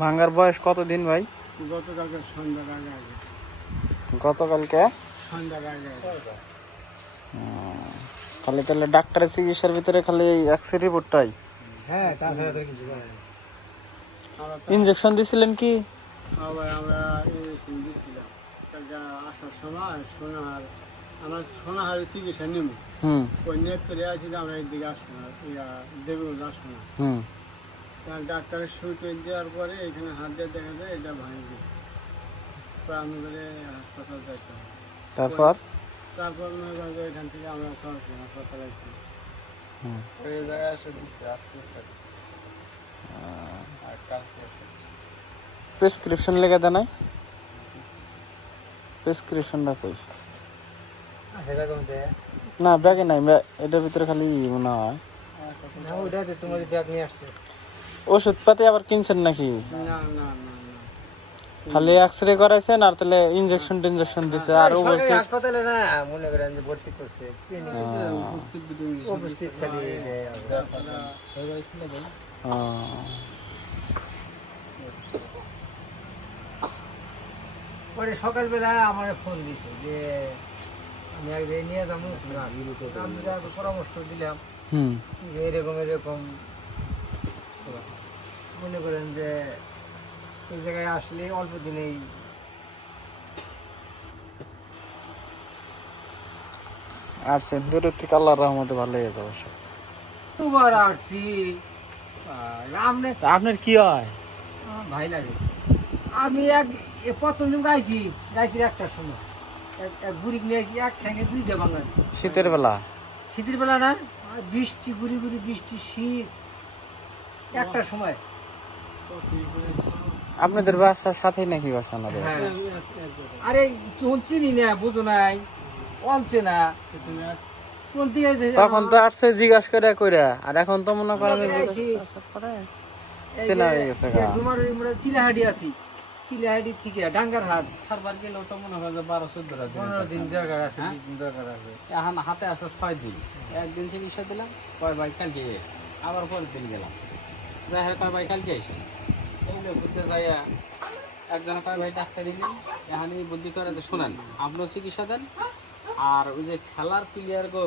ভাঙ্গার বয়স কতদিন ভাই? গতকালকে সন্ধ্যার আগে আগে। গতকালকে? সন্ধ্যার আগে খালি তাহলে ডাক্তারের চিকিৎসার ভিতরে খালি এই এক্স রিপোর্টটাই হ্যাঁ তাছাড়া তো কিছু ইনজেকশন দিছিলেন কি? আবার আমরা ইঞ্জেকশন দিয়েছিলাম কালকে আসার সময় সোনার আমরা সোনাহারের চিকিৎসা নেব হুম। ওই নেট করে যে আমরা এদিকে আসব না দেবীগঞ্জ আসব না। হুম। কারণ ডাক্তারের সুই টুই দেওয়ার পরে এখানে হাত দিয়ে দেখা যায় এটা ভাঙে গেছে। আমি বলে হাসপাতাল যাইতে হবে। তারপর? তারপর মনে করেন যে এখান থেকে আমরা সরাসরি হাসপাতালে হুম। ওই জায়গায় এসে দিচ্ছে আজকে আর কালকে প্রেসক্রিপশন লেগে দেয় নাই? প্রেসক্রিপশনটা কই? আচ্ছা না ব্যাগে নাই এটার ভিতরে খালি মনে হয়। না ওইটা তো ব্যাগ নিয়ে আসছে। ওষুধ পাতি আবার কিনছেন নাকি? না না না না। খালি এক্স রে করাইছেন আর তাহলে ইনজেকশন টিনজেকশন দিছে। আর উপস্থিত হাসপাতালে না মনে করেন যে ভর্তি করছে। উপস্থিত খালি পরে সকালবেলা আমার ফোন দিছে যে আমি জায়গায় নিয়ে যাব পরামর্শ দিলাম। হুম। যে এরকম এরকম মনে করেন যে এই জায়গায় আসলে অল্প দিনেই আর সে দূরের থেকে আল্লাহর রহমতে ভালো হয়ে যাবে সব দুবার আসছি। আপনি আপনার কি হয়? আমার ভাই লাগে। আমি এক এ প্রথম দিন গাইছি গাইছি একটার সময়। এক বুড়ি নিয়ে আসি এক সঙ্গে দুইটা বাংলা দিছি। শীতের বেলা? শীতের বেলা না বৃষ্টি গুড়ি গুড়ি বৃষ্টি শীত। একটার সময়। আপনাদের বাসার সাথেই নাকি বাসা আমাদের? হ্যাঁ। আরে তুমি চিনি না বুঝো নাই। অনছে না। কোন দিকে তখন তো আসছে জিজ্ঞাসা করে কইরা। আর এখন তো মনে করেন চেনা হয়ে গেছে গা। তোমার ওই আমরা চিলাহাটি আছি। চিলাহাটি থেকে ডাঙ্গার হাট সারবার গেলেও তো মনে হয় যে বারো চোদ্দ পনেরো দিন দরকার আছে দরকার আছে এখন হাতে আছে ছয় দিন। একদিন চিকিৎসা দিলাম কয় ভাই কালকে আবার পরের দিন গেলাম। যাই হোক ভাই কালকে এসে এই যে যাইয়া একজনে কয় ভাই ডাক্তার দিন এখন বুদ্ধি করে যে শোনেন, আপনিও চিকিৎসা দেন। আর ওই যে খেলার প্লেয়ার গো,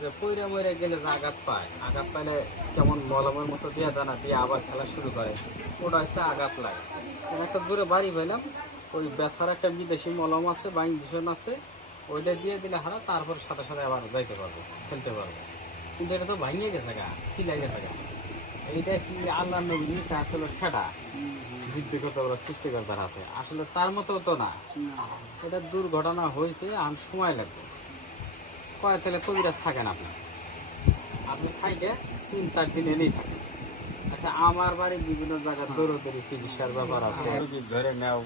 যে পইরা মইরা গেলে যে আঘাত পায়, আঘাত পাইলে কেমন মলমের মতো দিয়ে দানা, দিয়ে আবার খেলা শুরু করে। ওটা হচ্ছে আঘাত লাগে। একটা দূরে বাড়ি পাইলাম, ওই বেচার একটা বিদেশি মলম আছে, বা ইঞ্জেকশন আছে, ওইটা দিয়ে দিলে হারা, তারপর সাথে সাথে আবার যাইতে পারব, খেলতে পারব। কিন্তু এটা তো ভাঙিয়ে গেছে গা, সিলাই গেছে গা। এইটা কি আল্লাহ নবী দিয়েছে আসলে ঠেটা জিদ্দিকতা ওরা সৃষ্টিকর্তার হাতে আসলে তার মতো তো না। এটা দুর্ঘটনা হয়েছে আর সময় লাগবে। কয় তাহলে কবিরাজ থাকেন আপনি? আপনি খাইতে তিন চার দিন এনেই থাকেন আচ্ছা আমার বাড়ি বিভিন্ন জায়গায় দৌড়দৌড়ি চিকিৎসার ব্যাপার আছে। রুগী ধরে নাও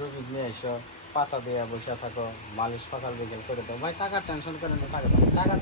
রুগী নিয়ে এসো পাতা দিয়ে বসে থাকো মালিশ সকাল বিকেল করে দাও। ভাই টাকার টেনশন করে না টাকা টাকা